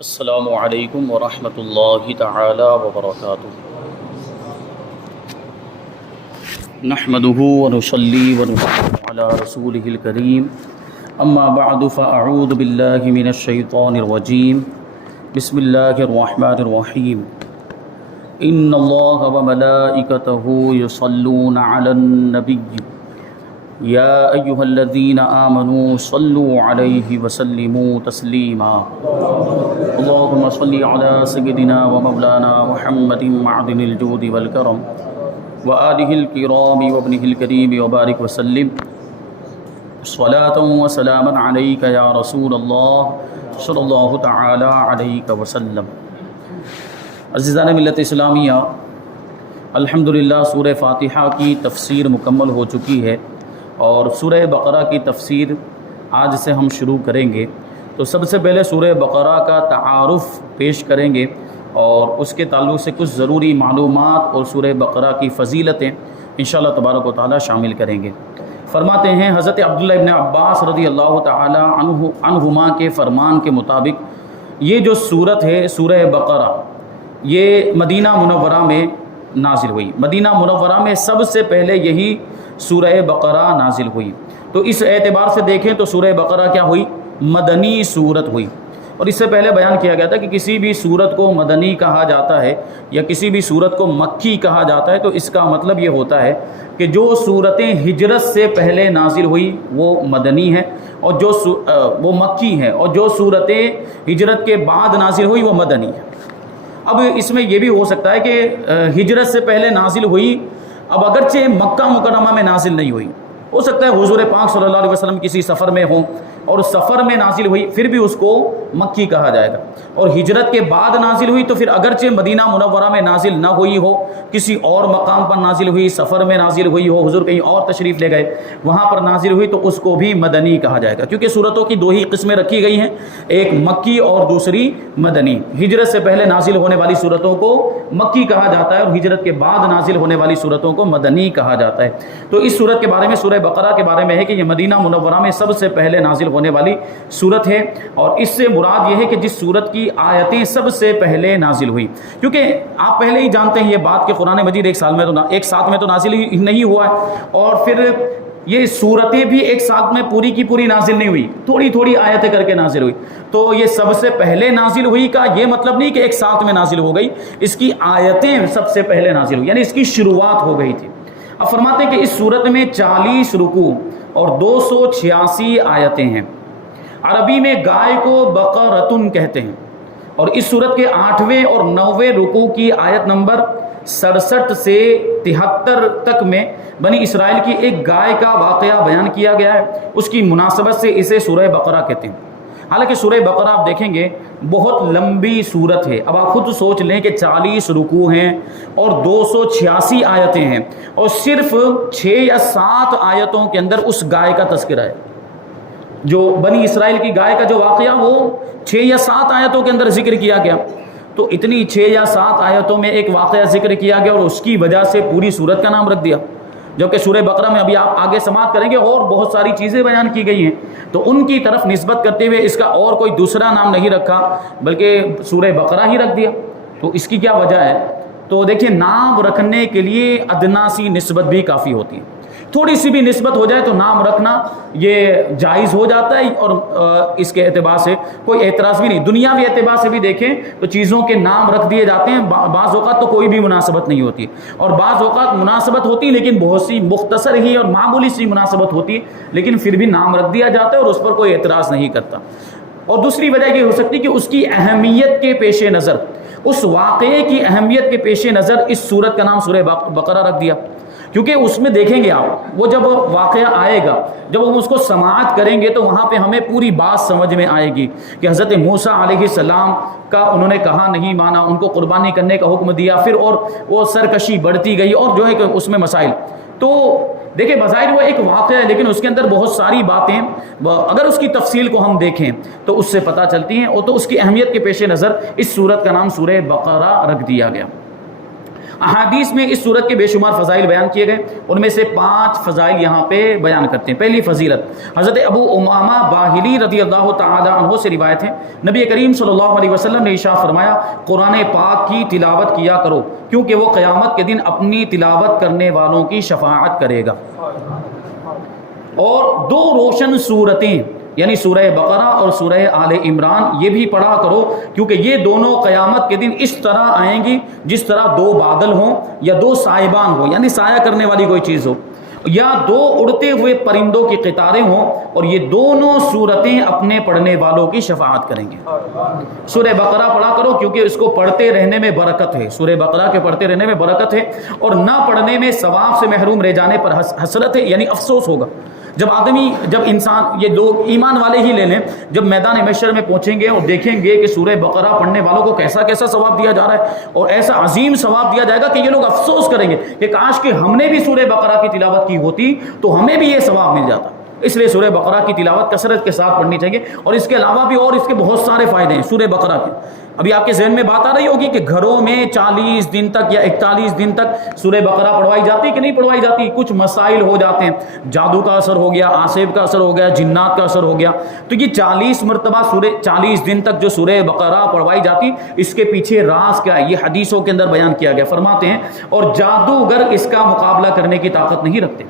السلام علیکم ورحمۃ اللہ تعالی وبرکاتہ۔ نحمده ونصلی ونسلم علی رسولہ الکریم، اما بعد فاعوذ باللہ من الشیطان الرجیم، بسم اللہ الرحمن الرحیم۔ ان اللہ وملائکتہ یصلون علی النبی یا ایہا الذین آمنوا صلوا علیہ وسلموا تسلیما۔ اللہم صلی علی سیدنا و مولانا محمد معدن الجود والکرم وآلہ الکرام وابنہ الکریم وبارک وسلم صلاۃ و سلاما علیک یا رسول اللہ صلی اللہ تعالی علیہ وسلم۔ عزیزان ملت اسلامیہ، الحمدللہ سورہ فاتحہ کی تفسیر مکمل ہو چکی ہے اور سورہ بقرہ کی تفسیر آج سے ہم شروع کریں گے۔ تو سب سے پہلے سورہ بقرہ کا تعارف پیش کریں گے اور اس کے تعلق سے کچھ ضروری معلومات اور سورہ بقرہ کی فضیلتیں انشاءاللہ تبارک و تعالی شامل کریں گے۔ فرماتے ہیں حضرت عبداللہ ابن عباس رضی اللہ تعالی عنہما کے فرمان کے مطابق یہ جو سورت ہے سورہ بقرہ، یہ مدینہ منورہ میں نازل ہوئی۔ مدینہ منورہ میں سب سے پہلے یہی سورہ بقرہ نازل ہوئی۔ تو اس اعتبار سے دیکھیں تو سورہ بقرہ کیا ہوئی؟ مدنی سورت ہوئی۔ اور اس سے پہلے بیان کیا گیا تھا کہ کسی بھی سورت کو مدنی کہا جاتا ہے یا کسی بھی سورت کو مکی کہا جاتا ہے تو اس کا مطلب یہ ہوتا ہے کہ جو صورتیں ہجرت سے پہلے نازل ہوئی وہ مدنی ہیں اور وہ مکی ہیں، اور جو صورتیں ہجرت کے بعد نازل ہوئی وہ مدنی ہیں۔ اب اس میں یہ بھی ہو سکتا ہے کہ ہجرت سے پہلے نازل ہوئی، اب اگرچہ مکہ مکرمہ میں نازل نہیں ہوئی، ہو سکتا ہے حضور پاک صلی اللہ علیہ وسلم کسی سفر میں ہوں اور اس سفر میں نازل ہوئی، پھر بھی اس کو مکی کہا جائے گا۔ اور ہجرت کے بعد نازل ہوئی تو پھر اگرچہ مدینہ منورہ میں نازل نہ ہوئی ہو، کسی اور مقام پر نازل ہوئی، سفر میں نازل ہوئی ہو، حضور کہیں اور تشریف لے گئے وہاں پر نازل ہوئی تو اس کو بھی مدنی کہا جائے گا، کیونکہ صورتوں کی دو ہی قسمیں رکھی گئی ہیں، ایک مکی اور دوسری مدنی۔ ہجرت سے پہلے نازل ہونے والی صورتوں کو مکی کہا جاتا ہے اور ہجرت کے بعد نازل ہونے والی صورتوں کو مدنی کہا جاتا ہے۔ تو اس صورت کے بارے میں سورہ بقرہ کے بارے میں ہے کہ یہ مدینہ منورہ میں سب سے پہلے نازل ہونے والی صورت ہے، اور اس سے مراد یہ ہے کہ جس صورت کی آیتیں سب سے پہلے نازل ہوئی، کیونکہ آپ پہلے ہی جانتے ہیں یہ بات کہ قرآن مجید ایک ساتھ میں تو نازل ہی نہیں ہوا ہے، اور پھر یہ صورتیں بھی ایک ساتھ میں پوری کی پوری نازل نہیں ہوئی، تھوڑی تھوڑی آیتیں کر کے نازل ہوئی۔ تو یہ سب سے پہلے نازل ہوئی کا یہ مطلب نہیں کہ ایک ساتھ میں نازل ہو گئی، اس کی آیتیں سب سے پہلے نازل ہوئی، یعنی اس کی شروعات ہو گئی تھی۔ اب فرماتے ہیں کہ اس صورت میں 40 رکوع اور 286 آیتیں ہیں۔ عربی میں گائے کو بقرۃ کہتے ہیں، اور اس صورت کے 8ویں اور 9ویں رکوع کی آیت نمبر 67 سے 73 تک میں بنی اسرائیل کی ایک گائے کا واقعہ بیان کیا گیا ہے، اس کی مناسبت سے اسے سورہ بقرہ کہتے ہیں۔ حالانکہ سورہ بقرہ آپ دیکھیں گے بہت لمبی سورت ہے، اب آپ خود سوچ لیں کہ 40 رکوع ہیں اور 286 آیتیں ہیں، اور صرف 6 یا 7 آیتوں کے اندر اس گائے کا تذکرہ ہے۔ جو بنی اسرائیل کی گائے کا جو واقعہ وہ 6 یا 7 آیتوں کے اندر ذکر کیا گیا، تو اتنی 6 یا 7 آیتوں میں ایک واقعہ ذکر کیا گیا اور اس کی وجہ سے پوری سورت کا نام رکھ دیا، جبکہ سورہ بقرہ میں ابھی آپ آگے سماعت کریں گے اور بہت ساری چیزیں بیان کی گئی ہیں، تو ان کی طرف نسبت کرتے ہوئے اس کا اور کوئی دوسرا نام نہیں رکھا بلکہ سورہ بقرہ ہی رکھ دیا۔ تو اس کی کیا وجہ ہے؟ تو دیکھیں، نام رکھنے کے لیے ادنا سی نسبت بھی کافی ہوتی ہے، تھوڑی سی بھی نسبت ہو جائے تو نام رکھنا یہ جائز ہو جاتا ہے، اور اس کے اعتبار سے کوئی اعتراض بھی نہیں۔ دنیاوی اعتبار سے بھی دیکھیں تو چیزوں کے نام رکھ دیے جاتے ہیں، بعض اوقات تو کوئی بھی مناسبت نہیں ہوتی، اور بعض اوقات مناسبت ہوتی لیکن بہت سی مختصر ہی اور معمولی سی مناسبت ہوتی ہے، لیکن پھر بھی نام رکھ دیا جاتا ہے اور اس پر کوئی اعتراض نہیں کرتا۔ اور دوسری وجہ یہ ہو سکتی ہے کہ اس کی اہمیت کے پیش نظر، اس واقعے کی اہمیت کے پیش نظر اس سورت کا نام سورہ بقرہ رکھ دیا، کیونکہ اس میں دیکھیں گے آپ وہ جب واقعہ آئے گا، جب ہم اس کو سماعت کریں گے تو وہاں پہ ہمیں پوری بات سمجھ میں آئے گی کہ حضرت موسیٰ علیہ السلام کا انہوں نے کہا نہیں مانا، ان کو قربانی کرنے کا حکم دیا، پھر اور وہ سرکشی بڑھتی گئی اور جو ہے کہ اس میں مسائل۔ تو دیکھیں بظاہر وہ ایک واقعہ ہے لیکن اس کے اندر بہت ساری باتیں اگر اس کی تفصیل کو ہم دیکھیں تو اس سے پتہ چلتی ہیں، اور تو اس کی اہمیت کے پیش نظر اس سورت کا نام سورہ بقرہ رکھ دیا گیا۔ احادیث میں اس صورت کے بے شمار فضائل بیان کیے گئے، ان میں سے 5 فضائل یہاں پہ بیان کرتے ہیں۔ پہلی فضیلت حضرت ابو امامہ باہلی رضی اللہ تعالی عنہ سے روایت ہے، نبی کریم صلی اللہ علیہ وسلم نے ارشاد فرمایا قرآن پاک کی تلاوت کیا کرو کیونکہ وہ قیامت کے دن اپنی تلاوت کرنے والوں کی شفاعت کرے گا۔ اور 2 روشن صورتیں یعنی سورہ بقرہ اور سورہ آل عمران یہ بھی پڑھا کرو کیونکہ یہ دونوں قیامت کے دن اس طرح آئیں گی جس طرح 2 بادل ہوں یا 2 سائبان ہوں یعنی سایہ کرنے والی کوئی چیز ہو، یا 2 اڑتے ہوئے پرندوں کی قطاریں ہوں، اور یہ دونوں صورتیں اپنے پڑھنے والوں کی شفاعت کریں گے۔ سورہ بقرہ پڑھا کرو کیونکہ اس کو پڑھتے رہنے میں برکت ہے، سورہ بقرہ کے پڑھتے رہنے میں برکت ہے، اور نہ پڑھنے میں ثواب سے محروم رہ جانے پر حسرت ہے یعنی افسوس ہوگا۔ جب انسان، یہ لوگ ایمان والے ہی لے لیں، جب میدان محشر میں پہنچیں گے اور دیکھیں گے کہ سورہ بقرہ پڑھنے والوں کو کیسا کیسا ثواب دیا جا رہا ہے اور ایسا عظیم ثواب دیا جائے گا کہ یہ لوگ افسوس کریں گے کہ کاش کہ ہم نے بھی سورہ بقرہ کی تلاوت کی ہوتی تو ہمیں بھی یہ ثواب مل جاتا۔ اس لیے سورہ بقرہ کی تلاوت کثرت کے ساتھ پڑھنی چاہیے، اور اس کے علاوہ بھی اور اس کے بہت سارے فائدے ہیں سورہ بقرہ کے۔ ابھی آپ کے ذہن میں بات آ رہی ہوگی کہ گھروں میں 40 دن تک یا 41 دن تک سورہ بقرہ پڑھوائی جاتی کہ نہیں پڑھوائی جاتی؟ کچھ مسائل ہو جاتے ہیں، جادو کا اثر ہو گیا، آصف کا اثر ہو گیا، جنات کا اثر ہو گیا، تو یہ 40 مرتبہ 40 دن تک جو سورہ بقرہ پڑھوائی جاتی، اس کے پیچھے راز کیا ہے یہ حدیثوں کے اندر بیان کیا گیا۔ فرماتے ہیں اور جادوگر اس کا مقابلہ کرنے کی طاقت نہیں رکھتے،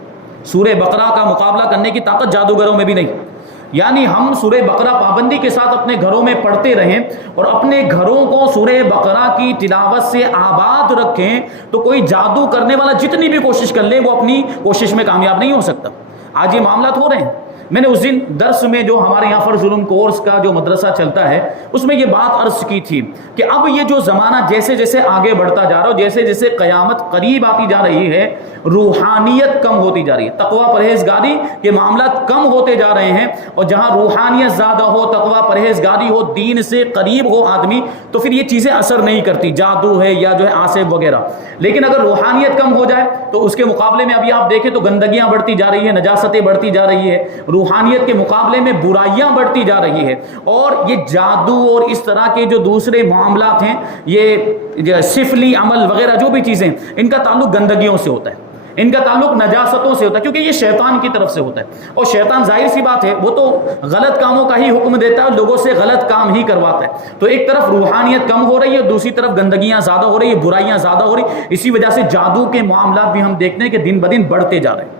سورہ بقرہ کا مقابلہ کرنے کی طاقت جادوگروں میں بھی نہیں۔ یعنی ہم سورہ بقرہ پابندی کے ساتھ اپنے گھروں میں پڑھتے رہیں اور اپنے گھروں کو سورہ بقرہ کی تلاوت سے آباد رکھیں تو کوئی جادو کرنے والا جتنی بھی کوشش کر لے وہ اپنی کوشش میں کامیاب نہیں ہو سکتا۔ آج یہ معاملات ہو رہے ہیں۔ میں نے اس دن درس میں جو ہمارے یہاں فرض علوم کورس کا جو مدرسہ چلتا ہے اس میں یہ بات عرض کی تھی کہ اب یہ جو زمانہ جیسے جیسے آگے بڑھتا جا رہا ہے، جیسے جیسے قیامت قریب آتی جا رہی ہے، روحانیت کم ہوتی جا رہی ہے، تقوی پرہیزگاری کے معاملات کم ہوتے جا رہے ہیں، اور جہاں روحانیت زیادہ ہو، تقوی پرہیزگاری ہو، دین سے قریب ہو آدمی، تو پھر یہ چیزیں اثر نہیں کرتی، جادو ہے یا جو ہے آصف وغیرہ۔ لیکن اگر روحانیت کم ہو جائے تو اس کے مقابلے میں ابھی آپ دیکھیں تو گندگیاں بڑھتی جا رہی ہیں، نجاستیں بڑھتی جا رہی ہے، روحانیت کے مقابلے میں برائیاں بڑھتی جا رہی ہے، اور یہ جادو اور اس طرح کے جو دوسرے معاملات ہیں، یہ سفلی عمل وغیرہ جو بھی چیزیں، ان کا تعلق گندگیوں سے ہوتا ہے، ان کا تعلق نجاستوں سے ہوتا ہے، کیونکہ یہ شیطان کی طرف سے ہوتا ہے، اور شیطان ظاہر سی بات ہے وہ تو غلط کاموں کا ہی حکم دیتا ہے، لوگوں سے غلط کام ہی کرواتا ہے۔ تو ایک طرف روحانیت کم ہو رہی ہے، دوسری طرف گندگیاں زیادہ ہو رہی ہے، برائیاں زیادہ ہو رہی ہیں، اسی وجہ سے جادو کے معاملات بھی ہم دیکھتے ہیں کہ دن بدن بڑھتے جا رہے ہیں۔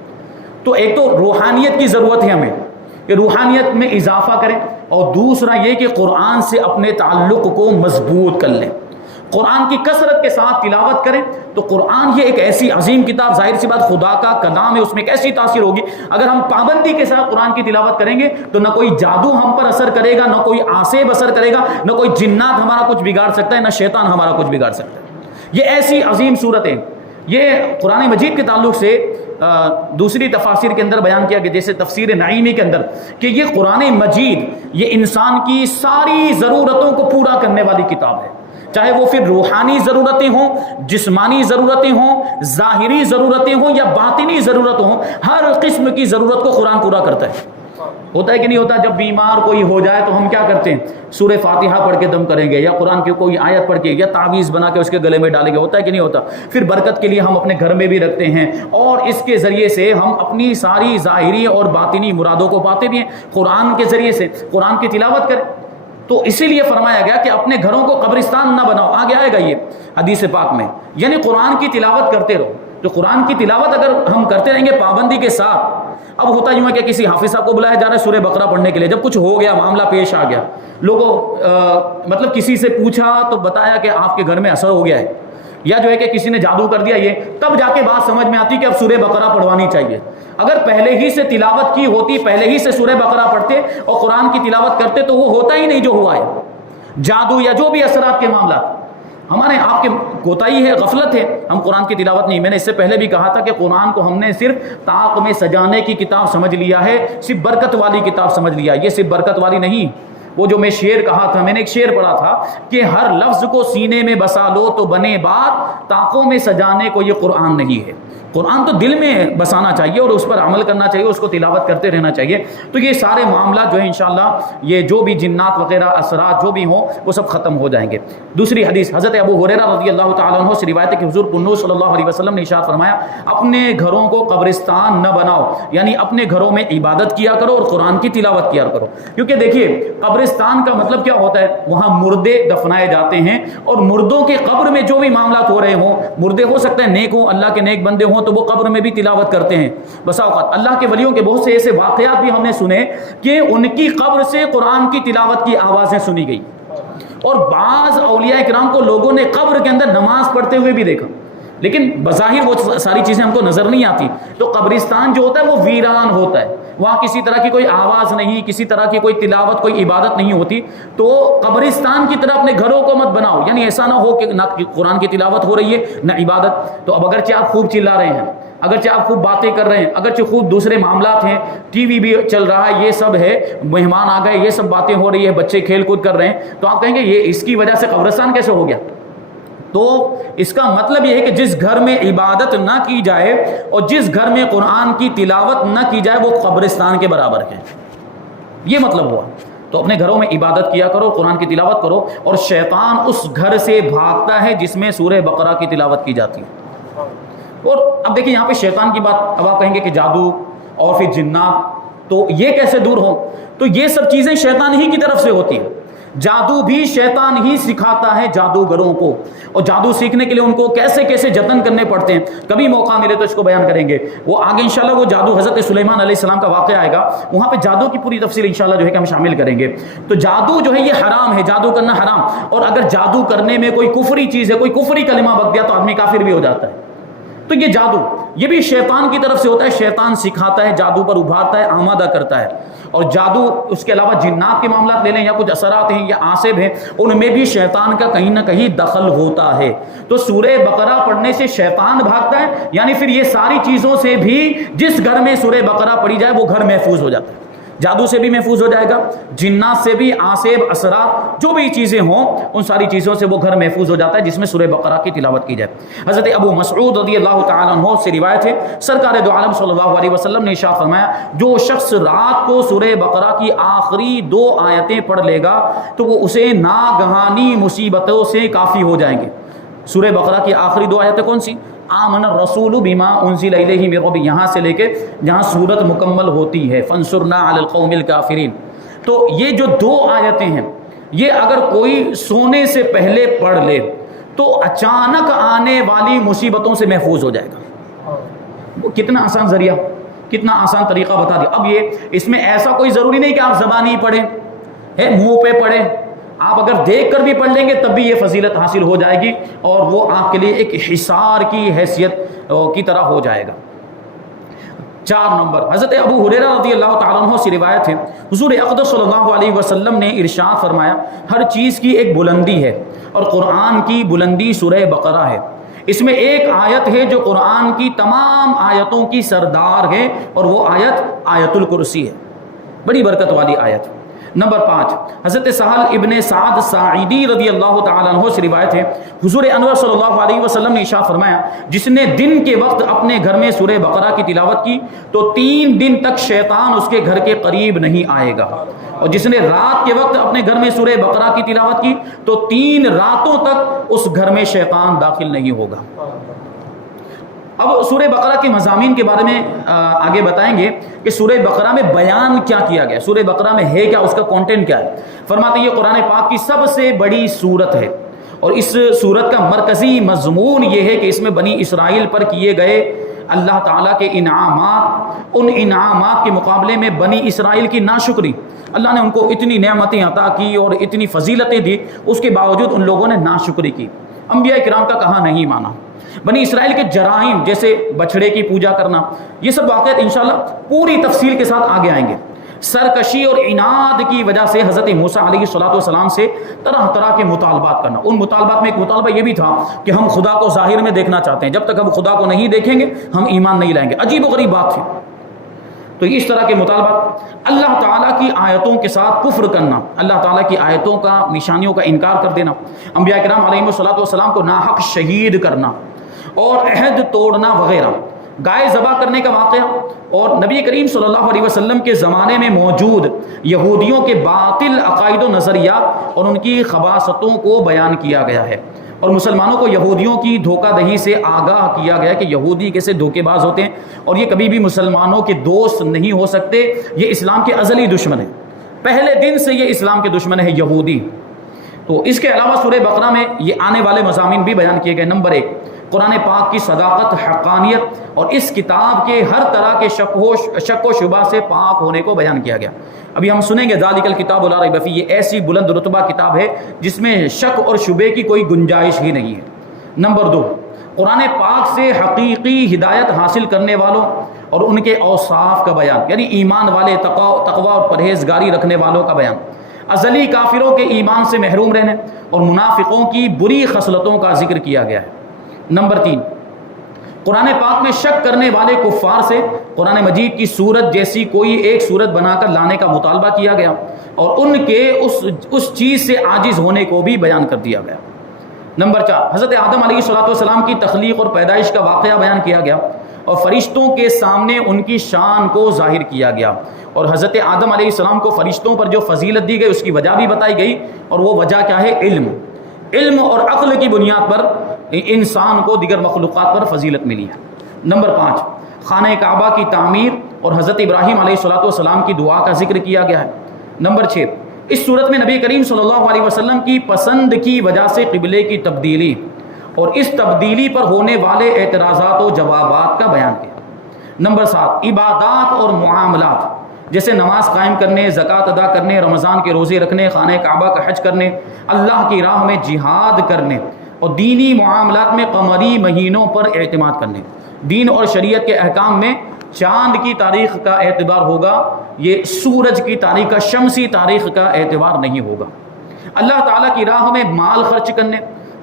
تو ایک تو روحانیت کی ضرورت ہے ہمیں کہ روحانیت میں اضافہ کریں، اور دوسرا یہ کہ قرآن سے اپنے تعلق کو مضبوط کر لیں، قرآن کی کثرت کے ساتھ تلاوت کریں۔ تو قرآن یہ ایک ایسی عظیم کتاب، ظاہر سی بات خدا کا کلام ہے، اس میں ایک ایسی تاثیر ہوگی، اگر ہم پابندی کے ساتھ قرآن کی تلاوت کریں گے تو نہ کوئی جادو ہم پر اثر کرے گا، نہ کوئی آصف اثر کرے گا، نہ کوئی جنات ہمارا کچھ بگاڑ سکتا ہے، نہ شیطان ہمارا کچھ بگاڑ سکتا ہے۔ یہ ایسی عظیم صورتیں، یہ قرآن مجید کے تعلق سے دوسری تفاسیر کے اندر بیان کیا گیا، جیسے تفسیر نعیمی کے اندر، کہ یہ قرآن مجید یہ انسان کی ساری ضرورتوں کو پورا کرنے والی کتاب ہے، چاہے وہ پھر روحانی ضرورتیں ہوں، جسمانی ضرورتیں ہوں، ظاہری ضرورتیں ہوں یا باطنی ضرورتیں ہوں، ہر قسم کی ضرورت کو قرآن پورا کرتا ہے۔ ہوتا ہے کہ نہیں ہوتا؟ جب بیمار کوئی ہو جائے تو ہم کیا کرتے ہیں؟ سورہ فاتحہ پڑھ کے دم کریں گے، یا قرآن کی کوئی آیت پڑھ کے، یا تعویذ بنا کے اس کے گلے میں ڈالیں گے، ہوتا ہے کہ نہیں ہوتا؟ پھر برکت کے لیے ہم اپنے گھر میں بھی رکھتے ہیں، اور اس کے ذریعے سے ہم اپنی ساری ظاہری اور باطنی مرادوں کو پاتے بھی ہیں قرآن کے ذریعے سے۔ قرآن کی تلاوت کریں، تو اسی لیے فرمایا گیا کہ اپنے گھروں کو قبرستان نہ بناؤ، آگے آئے گا یہ حدیث پاک میں، یعنی قرآن کی تلاوت کرتے رہو۔ تو قرآن کی تلاوت اگر ہم کرتے رہیں گے پابندی کے ساتھ، اب ہوتا یوں ہے کہ کسی حافظ صاحب کو بلایا جا رہا ہے سورہ بقرہ پڑھنے کے لیے، جب کچھ ہو گیا، معاملہ پیش آ گیا، لوگوں مطلب کسی سے پوچھا تو بتایا کہ آپ کے گھر میں اثر ہو گیا ہے، یا جو ہے کہ کسی نے جادو کر دیا، یہ تب جا کے بات سمجھ میں آتی کہ اب سورہ بقرہ پڑھوانی چاہیے۔ اگر پہلے ہی سے تلاوت کی ہوتی، پہلے ہی سے سورہ بقرہ پڑھتے اور قرآن کی تلاوت کرتے تو وہ ہوتا ہی نہیں جو ہوا ہے، جادو یا جو بھی اثرات کے معاملات۔ ہمارے آپ کے کوتاہی ہے، غفلت ہے، ہم قرآن کی تلاوت نہیں۔ میں نے اس سے پہلے بھی کہا تھا کہ قرآن کو ہم نے صرف طاق میں سجانے کی کتاب سمجھ لیا ہے، صرف برکت والی کتاب سمجھ لیا، یہ صرف برکت والی نہیں، وہ جو میں شعر کہا تھا، میں نے ایک شعر پڑھا تھا کہ ہر لفظ کو سینے میں بسا لو تو بنے بات، طاقوں میں سجانے کو یہ قرآن نہیں ہے۔ قرآن تو دل میں بسانا چاہیے اور اس پر عمل کرنا چاہیے، اس کو تلاوت کرتے رہنا چاہیے، تو یہ سارے معاملات جو ہے انشاءاللہ یہ جو بھی جنات وغیرہ اثرات جو بھی ہوں وہ سب ختم ہو جائیں گے۔ دوسری حدیث حضرت ابو ہریرہ رضی اللہ تعالیٰ عنہ سے روایت ہے کہ حضور پنو صلی اللہ علیہ وسلم نے ارشاد فرمایا اپنے گھروں کو قبرستان نہ بناؤ، یعنی اپنے گھروں میں عبادت کیا کرو اور قرآن کی تلاوت کیا کرو، کیونکہ دیکھیے قبرستان کا مطلب کیا ہوتا ہے، وہاں مردے دفنائے جاتے ہیں اور مردوں کے قبر میں جو بھی معاملات ہو رہے ہوں، مردے ہو سکتے ہیں نیک ہوں، اللہ کے نیک بندے ہوں تو وہ قبر میں بھی تلاوت کرتے ہیں۔ بسا اوقات اللہ کے ولیوں کے بہت سے ایسے واقعات بھی ہم نے سنے کہ ان کی قبر سے قرآن کی تلاوت کی آوازیں سنی گئی، اور بعض اولیاء کرام کو لوگوں نے قبر کے اندر نماز پڑھتے ہوئے بھی دیکھا، لیکن بظاہر وہ ساری چیزیں ہم کو نظر نہیں آتی۔ تو قبرستان جو ہوتا ہے وہ ویران ہوتا ہے، وہاں کسی طرح کی کوئی آواز نہیں، کسی طرح کی کوئی تلاوت کوئی عبادت نہیں ہوتی۔ تو قبرستان کی طرح اپنے گھروں کو مت بناؤ، یعنی ایسا نہ ہو کہ نہ قرآن کی تلاوت ہو رہی ہے نہ عبادت۔ تو اب اگرچہ آپ خوب چلا رہے ہیں، اگرچہ آپ خوب باتیں کر رہے ہیں، اگرچہ خوب دوسرے معاملات ہیں، ٹی وی بھی چل رہا ہے، یہ سب ہے، مہمان آ گئے، یہ سب باتیں ہو رہی ہے، بچے کھیل کود کر رہے ہیں، تو آپ کہیں گے یہ اس کی وجہ سے قبرستان کیسے ہو گیا؟ تو اس کا مطلب یہ ہے کہ جس گھر میں عبادت نہ کی جائے اور جس گھر میں قرآن کی تلاوت نہ کی جائے وہ قبرستان کے برابر ہے، یہ مطلب ہوا۔ تو اپنے گھروں میں عبادت کیا کرو، قرآن کی تلاوت کرو، اور شیطان اس گھر سے بھاگتا ہے جس میں سورہ بقرہ کی تلاوت کی جاتی ہے۔ اور اب دیکھیں یہاں پہ شیطان کی بات، اب آپ کہیں گے کہ جادو اور پھر جنات، تو یہ کیسے دور ہو؟ تو یہ سب چیزیں شیطان ہی کی طرف سے ہوتی ہیں۔ جادو بھی شیطان ہی سکھاتا ہے جادوگروں کو، اور جادو سیکھنے کے لیے ان کو کیسے کیسے جتن کرنے پڑتے ہیں، کبھی موقع ملے تو اس کو بیان کریں گے۔ وہ آگے انشاءاللہ وہ جادو حضرت سلیمان علیہ السلام کا واقعہ آئے گا، وہاں پہ جادو کی پوری تفصیل انشاءاللہ جو ہے کہ ہم شامل کریں گے۔ تو جادو جو ہے یہ حرام ہے، جادو کرنا حرام، اور اگر جادو کرنے میں کوئی کفری چیز ہے، کوئی کفری کلمہ بک دیا تو آدمی کافر بھی ہو جاتا ہے۔ تو یہ جادو یہ بھی شیطان کی طرف سے ہوتا ہے، شیطان سکھاتا ہے، جادو پر ابھارتا ہے، آمادہ کرتا ہے۔ اور جادو اس کے علاوہ جنات کے معاملات لے لیں یا کچھ اثرات ہیں یا عاصب ہیں، ان میں بھی شیطان کا کہیں نہ کہیں دخل ہوتا ہے۔ تو سورہ بقرہ پڑھنے سے شیطان بھاگتا ہے، یعنی پھر یہ ساری چیزوں سے بھی جس گھر میں سورہ بقرہ پڑھی جائے وہ گھر محفوظ ہو جاتا ہے، جادو سے بھی محفوظ ہو جائے گا، جنات سے بھی، عاصب اثرات جو بھی چیزیں ہوں ان ساری چیزوں سے وہ گھر محفوظ ہو جاتا ہے جس میں سورہ بقرہ کی تلاوت کی جائے۔ حضرت ابو مسعود رضی اللہ تعالیٰ عنہ سے روایت ہے، سرکار دو عالم صلی اللہ علیہ وسلم نے ارشاد فرمایا جو شخص رات کو سورہ بقرہ کی آخری 2 آیتیں پڑھ لے گا تو وہ اسے ناگہانی مصیبتوں سے کافی ہو جائیں گے۔ سورہ بقرہ کی آخری 2 آیتیں کون سی؟ آمن الرسول بما انزل الیہ من ربہ، یہاں سے لے کے جہاں سورت مکمل ہوتی ہے فانصرنا علی القوم الکافرین۔ تو یہ جو 2 آیتیں ہیں یہ اگر کوئی سونے سے پہلے پڑھ لے تو اچانک آنے والی مصیبتوں سے محفوظ ہو جائے گا۔ وہ کتنا آسان ذریعہ، کتنا آسان طریقہ بتا دیا۔ اب یہ اس میں ایسا کوئی ضروری نہیں کہ آپ زبانی پڑھیں، منہ پہ پڑھیں، آپ اگر دیکھ کر بھی پڑھ لیں گے تب بھی یہ فضیلت حاصل ہو جائے گی اور وہ آپ کے لیے ایک حصار کی حیثیت کی طرح ہو جائے گا۔ 4 نمبر، حضرت ابو ہریرہ رضی اللہ تعالیٰ عنہ سے روایت ہے، حضور اقدس صلی اللہ علیہ وسلم نے ارشاد فرمایا ہر چیز کی ایک بلندی ہے اور قرآن کی بلندی سورہ بقرہ ہے۔ اس میں ایک آیت ہے جو قرآن کی تمام آیتوں کی سردار ہے اور وہ آیت آیت الکرسی ہے، بڑی برکت والی آیت۔ نمبر 5، حضرت سہل ابن سعد ساعدی رضی اللہ تعالیٰ عنہ سے روایت ہے، حضور انور صلی اللہ علیہ وسلم نے ارشاد فرمایا جس نے دن کے وقت اپنے گھر میں سورہ بقرہ کی تلاوت کی تو 3 دن تک شیطان اس کے گھر کے قریب نہیں آئے گا، اور جس نے رات کے وقت اپنے گھر میں سورہ بقرہ کی تلاوت کی تو 3 راتوں تک اس گھر میں شیطان داخل نہیں ہوگا۔ اب سورہ بقرہ کے مضامین کے بارے میں آگے بتائیں گے کہ سورہ بقرہ میں بیان کیا کیا گیا، سورہ بقرہ میں ہے کیا، اس کا کانٹینٹ کیا ہے۔ فرماتے ہیں یہ قرآن پاک کی سب سے بڑی سورت ہے اور اس سورت کا مرکزی مضمون یہ ہے کہ اس میں بنی اسرائیل پر کیے گئے اللہ تعالیٰ کے انعامات، ان انعامات کے مقابلے میں بنی اسرائیل کی ناشکری، اللہ نے ان کو اتنی نعمتیں عطا کی اور اتنی فضیلتیں دی، اس کے باوجود ان لوگوں نے ناشکری کی، انبیاء کرام کا کہا نہیں مانا۔ بنی اسرائیل کے جرائم جیسے بچھڑے کی پوجا کرنا، یہ سب واقعات انشاءاللہ پوری تفصیل کے ساتھ آگے آئیں گے۔ سرکشی اور عناد کی وجہ سے حضرت موسیٰ علیہ السلام سے طرح طرح کے مطالبات کرنا، ان مطالبات میں ایک مطالبہ یہ بھی تھا کہ ہم خدا کو ظاہر میں دیکھنا چاہتے ہیں، جب تک ہم خدا کو نہیں دیکھیں گے ہم ایمان نہیں لائیں گے۔ عجیب و غریب بات تھی۔ تو اس طرح کے مطالبات، اللہ تعالیٰ کی آیتوں کے ساتھ کفر کرنا، اللہ تعالیٰ کی آیتوں کا، نشانیوں کا انکار کر دینا، انبیاء کرام علیہ الصلوۃ والسلام کو ناحق شہید کرنا اور عہد توڑنا وغیرہ، گائے ذبح کرنے کا واقعہ، اور نبی کریم صلی اللہ علیہ وسلم کے زمانے میں موجود یہودیوں کے باطل عقائد و نظریات اور ان کی خباثتوں کو بیان کیا گیا ہے، اور مسلمانوں کو یہودیوں کی دھوکہ دہی سے آگاہ کیا گیا کہ یہودی کیسے دھوکے باز ہوتے ہیں اور یہ کبھی بھی مسلمانوں کے دوست نہیں ہو سکتے، یہ اسلام کے ازلی دشمن ہیں، پہلے دن سے یہ اسلام کے دشمن ہے یہودی۔ تو اس کے علاوہ سورہ بقرہ میں یہ آنے والے مضامین بھی بیان کیے گئے۔ نمبر 1، قرآن پاک کی صداقت، حقانیت اور اس کتاب کے ہر طرح کے شک و شبہ سے پاک ہونے کو بیان کیا گیا۔ ابھی ہم سنیں گے ذالک الکتاب لا ریب فیہ، یہ ایسی بلند رتبہ کتاب ہے جس میں شک اور شبے کی کوئی گنجائش ہی نہیں ہے۔ نمبر 2، قرآن پاک سے حقیقی ہدایت حاصل کرنے والوں اور ان کے اوصاف کا بیان، یعنی ایمان والے، تقوی اور پرہیزگاری رکھنے والوں کا بیان، ازلی کافروں کے ایمان سے محروم رہنے اور منافقوں کی بری خصلتوں کا ذکر کیا گیا ہے۔ نمبر 3، قرآن پاک میں شک کرنے والے کفار سے قرآن مجید کی صورت جیسی کوئی ایک صورت بنا کر لانے کا مطالبہ کیا گیا اور ان کے اس چیز سے عاجز ہونے کو بھی بیان کر دیا گیا۔ نمبر 4، حضرت آدم علیہ السلام کی تخلیق اور پیدائش کا واقعہ بیان کیا گیا اور فرشتوں کے سامنے ان کی شان کو ظاہر کیا گیا، اور حضرت آدم علیہ السلام کو فرشتوں پر جو فضیلت دی گئی اس کی وجہ بھی بتائی گئی، اور وہ وجہ کیا ہے؟ علم اور عقل کی بنیاد پر انسان کو دیگر مخلوقات پر فضیلت ملی ہے۔ نمبر 5، خانہ کعبہ کی تعمیر اور حضرت ابراہیم علیہ السلام کی دعا کا ذکر کیا گیا ہے۔ نمبر 6، اس صورت میں نبی کریم صلی اللہ علیہ وسلم کی پسند کی وجہ سے قبلے کی تبدیلی اور اس تبدیلی پر ہونے والے اعتراضات و جوابات کا بیان کیا۔ نمبر 7، عبادات اور معاملات جیسے نماز قائم کرنے، زکوٰۃ ادا کرنے، رمضان کے روزے رکھنے، خانہ کعبہ کا حج کرنے، اللہ کی راہ میں جہاد کرنے اور دینی معاملات میں قمری مہینوں پر اعتماد کرنے۔ دین اور شریعت کے احکام میں چاند کی تاریخ کا اعتبار ہوگا، یہ سورج کی تاریخ کا، شمسی تاریخ کا اعتبار نہیں ہوگا۔ اللہ تعالیٰ کی راہ میں مال خرچ کرنے،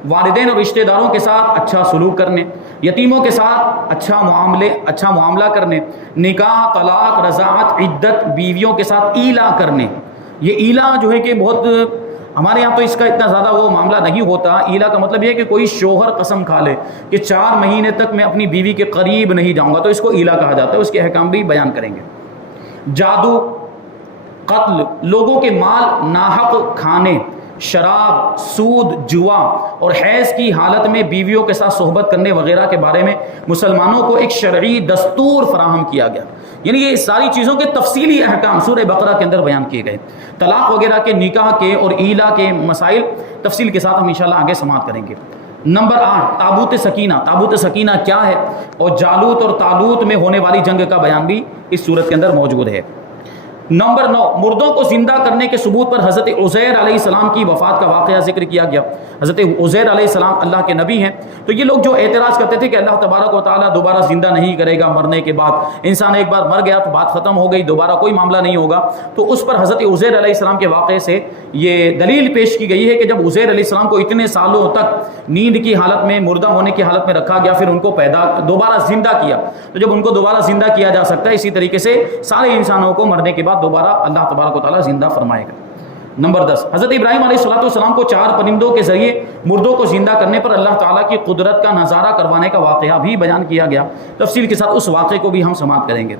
والدین اور رشتہ داروں کے ساتھ اچھا سلوک کرنے، یتیموں کے ساتھ اچھا معاملہ کرنے، نکاح، طلاق، رضاعت، عدت، بیویوں کے ساتھ ایلا کرنے۔ یہ ایلا جو ہے کہ بہت ہمارے یہاں تو اس کا اتنا زیادہ وہ معاملہ نہیں ہوتا۔ ایلا کا مطلب یہ ہے کہ کوئی شوہر قسم کھا لے کہ 4 مہینے تک میں اپنی بیوی کے قریب نہیں جاؤں گا، تو اس کو ایلا کہا جاتا ہے، اس کے احکام بھی بیان کریں گے۔ جادو، قتل، لوگوں کے مال ناحق کھانے، شراب، سود، جوا اور حیض کی حالت میں بیویوں کے ساتھ صحبت کرنے وغیرہ کے بارے میں مسلمانوں کو ایک شرعی دستور فراہم کیا گیا، یعنی یہ ساری چیزوں کے تفصیلی احکام سورہ بقرہ کے اندر بیان کیے گئے۔ طلاق وغیرہ کے، نکاح کے اور ایلا کے مسائل تفصیل کے ساتھ ہم انشاءاللہ آگے سماعت کریں گے۔ نمبر 8، تابوت سکینہ۔ تابوت سکینہ کیا ہے اور جالوت اور طالوت میں ہونے والی جنگ کا بیان بھی اس صورت کے اندر موجود ہے۔ نمبر 9، مردوں کو زندہ کرنے کے ثبوت پر حضرت عزیر علیہ السلام کی وفات کا واقعہ ذکر کیا گیا۔ حضرت عزیر علیہ السلام اللہ کے نبی ہیں، تو یہ لوگ جو اعتراض کرتے تھے کہ اللہ تبارک و تعالیٰ دوبارہ زندہ نہیں کرے گا مرنے کے بعد، انسان ایک بار مر گیا تو بات ختم ہو گئی، دوبارہ کوئی معاملہ نہیں ہوگا، تو اس پر حضرت عزیر علیہ السلام کے واقعے سے یہ دلیل پیش کی گئی ہے کہ جب عزیر علیہ السلام کو اتنے سالوں تک نیند کی حالت میں، مردہ ہونے کی حالت میں رکھا گیا، پھر ان کو دوبارہ زندہ کیا، تو جب ان کو دوبارہ زندہ کیا جا سکتا ہے، اسی طریقے سے سارے انسانوں کو مرنے کے بعد دوبارہ اللہ تبارک و تعالیٰ زندہ فرمائے گا۔ نمبر 10، حضرت ابراہیم علیہ السلام کو 4 پرندوں کے ذریعے مردوں کو زندہ کرنے پر اللہ تعالیٰ کی قدرت کا نظارہ کروانے کا واقعہ بھی بیان کیا گیا، تفصیل کے ساتھ اس واقعے کو بھی ہم سماعت کریں گے۔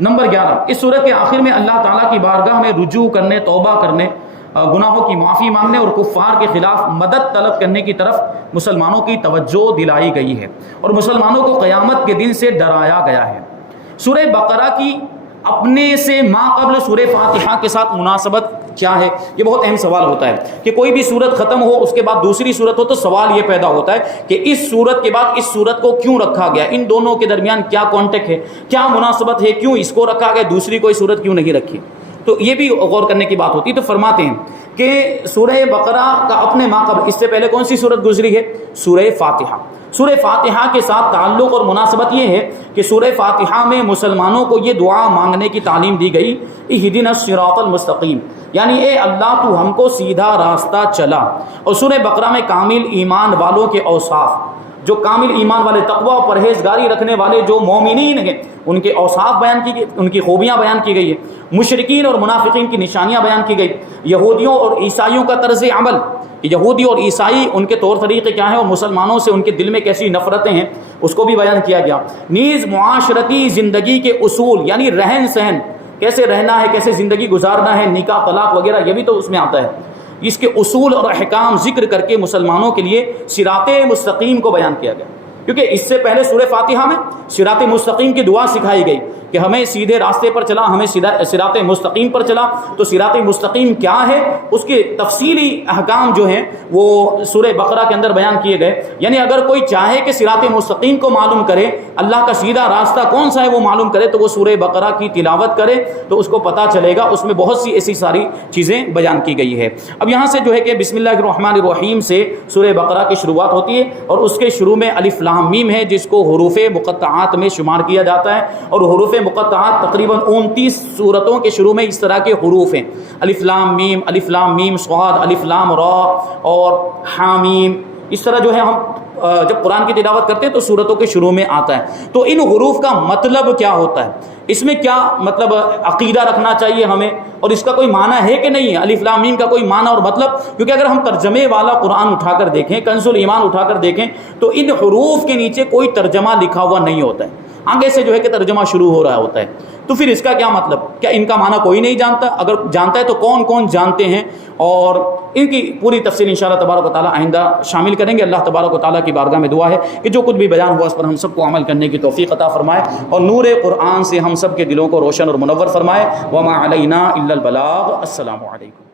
نمبر 11، اس سورت کے آخر میں اللہ تعالیٰ کی بارگاہ میں رجوع کرنے، توبہ کرنے، گناہوں کی معافی مانگنے اور کفار کے خلاف مدد طلب کرنے کی طرف مسلمانوں کی توجہ دلائی گئی ہے اور مسلمانوں کو قیامت کے دن سے ڈرایا گیا ہے۔ سورہ بقرہ کی اپنے سے ما قبل سورہ فاتحہ کے ساتھ مناسبت کیا ہے؟ یہ بہت اہم سوال ہوتا ہے کہ کوئی بھی سورت ختم ہو اس کے بعد دوسری سورت ہو تو سوال یہ پیدا ہوتا ہے کہ اس سورت کے بعد اس سورت کو کیوں رکھا گیا، ان دونوں کے درمیان کیا کانٹیکٹ ہے، کیا مناسبت ہے، کیوں اس کو رکھا گیا، دوسری کوئی سورت کیوں نہیں رکھی؟ تو یہ بھی غور کرنے کی بات ہوتی ہے۔ تو فرماتے ہیں کہ سورہ بقرہ کا اپنے ما قبل، اس سے پہلے کون سی سورت گزری ہے؟ سورہ فاتحہ۔ سورہ فاتحہ کے ساتھ تعلق اور مناسبت یہ ہے کہ سورہ فاتحہ میں مسلمانوں کو یہ دعا مانگنے کی تعلیم دی گئی، اہدنا الصراط المستقیم، یعنی اے اللہ تو ہم کو سیدھا راستہ چلا۔ اور سورہ بقرہ میں کامل ایمان والوں کے اوصاف، جو کامل ایمان والے، تقوی اور پرہیزگاری رکھنے والے جو مومنین ہیں ان کے اوصاف بیان کی گئی، ان کی خوبیاں بیان کی گئی ہے، مشرکین اور منافقین کی نشانیاں بیان کی گئی، یہودیوں اور عیسائیوں کا طرز عمل، یہودی اور عیسائی ان کے طور طریقے کیا ہیں اور مسلمانوں سے ان کے دل میں کیسی نفرتیں ہیں اس کو بھی بیان کیا گیا۔ نیز معاشرتی زندگی کے اصول، یعنی رہن سہن، کیسے رہنا ہے، کیسے زندگی گزارنا ہے، نکاح طلاق وغیرہ، یہ بھی تو اس میں آتا ہے۔ اس کے اصول اور احکام ذکر کر کے مسلمانوں کے لیے صراط مستقیم کو بیان کیا گیا، کیونکہ اس سے پہلے سورہ فاتحہ میں صراط مستقیم کی دعا سکھائی گئی کہ ہمیں سیدھے راستے پر چلا، ہمیں صراط مستقیم پر چلا۔ تو صراط مستقیم کیا ہے، اس کے تفصیلی احکام جو ہیں وہ سورہ بقرہ کے اندر بیان کیے گئے۔ یعنی اگر کوئی چاہے کہ صراط مستقیم کو معلوم کرے، اللہ کا سیدھا راستہ کون سا ہے وہ معلوم کرے، تو وہ سورہ بقرہ کی تلاوت کرے تو اس کو پتہ چلے گا، اس میں بہت سی ایسی ساری چیزیں بیان کی گئی ہے۔ اب یہاں سے جو ہے کہ بسم اللہ الرحمن الرحیم سے سورہ بقرہ کی شروعات ہوتی ہے، اور اس کے شروع میں الف لام میم ہے جس کو حروف مقطعات میں شمار کیا جاتا ہے، اور حروف مقطعات تقریباً 29 سورتوں کے شروع میں اس طرح کے حروف ہیں، الف لام میم صاد، الف لام را اور حامیم۔ اس طرح جو ہے ہم جب قرآن کی تلاوت کرتے ہیں تو سورتوں کے شروع میں آتا ہے۔ تو ان حروف کا مطلب کیا ہوتا ہے، اس میں کیا مطلب عقیدہ رکھنا چاہیے ہمیں، اور اس کا کوئی معنی ہے کہ نہیں ہے، الف لام میم کا کوئی معنی اور مطلب؟ کیونکہ اگر ہم ترجمے والا قرآن اٹھا کر دیکھیں، کنز الایمان اٹھا کر دیکھیں، تو ان حروف کے نیچے کوئی ترجمہ لکھا ہوا نہیں ہوتا ہے، آگے سے جو ہے کہ ترجمہ شروع ہو رہا ہوتا ہے۔ تو پھر اس کا کیا مطلب؟ کیا ان کا معنی کوئی نہیں جانتا؟ اگر جانتا ہے تو کون کون جانتے ہیں؟ اور ان کی پوری تفصیل انشاءاللہ تبارک و تعالی آئندہ شامل کریں گے۔ اللہ تبارک و تعالی کی بارگاہ میں دعا ہے کہ جو کچھ بھی بیان ہوا اس پر ہم سب کو عمل کرنے کی توفیق عطا فرمائے، اور نور قرآن سے ہم سب کے دلوں کو روشن اور منور فرمائے۔ وما علینا الا البلاغ۔ السلام علیکم۔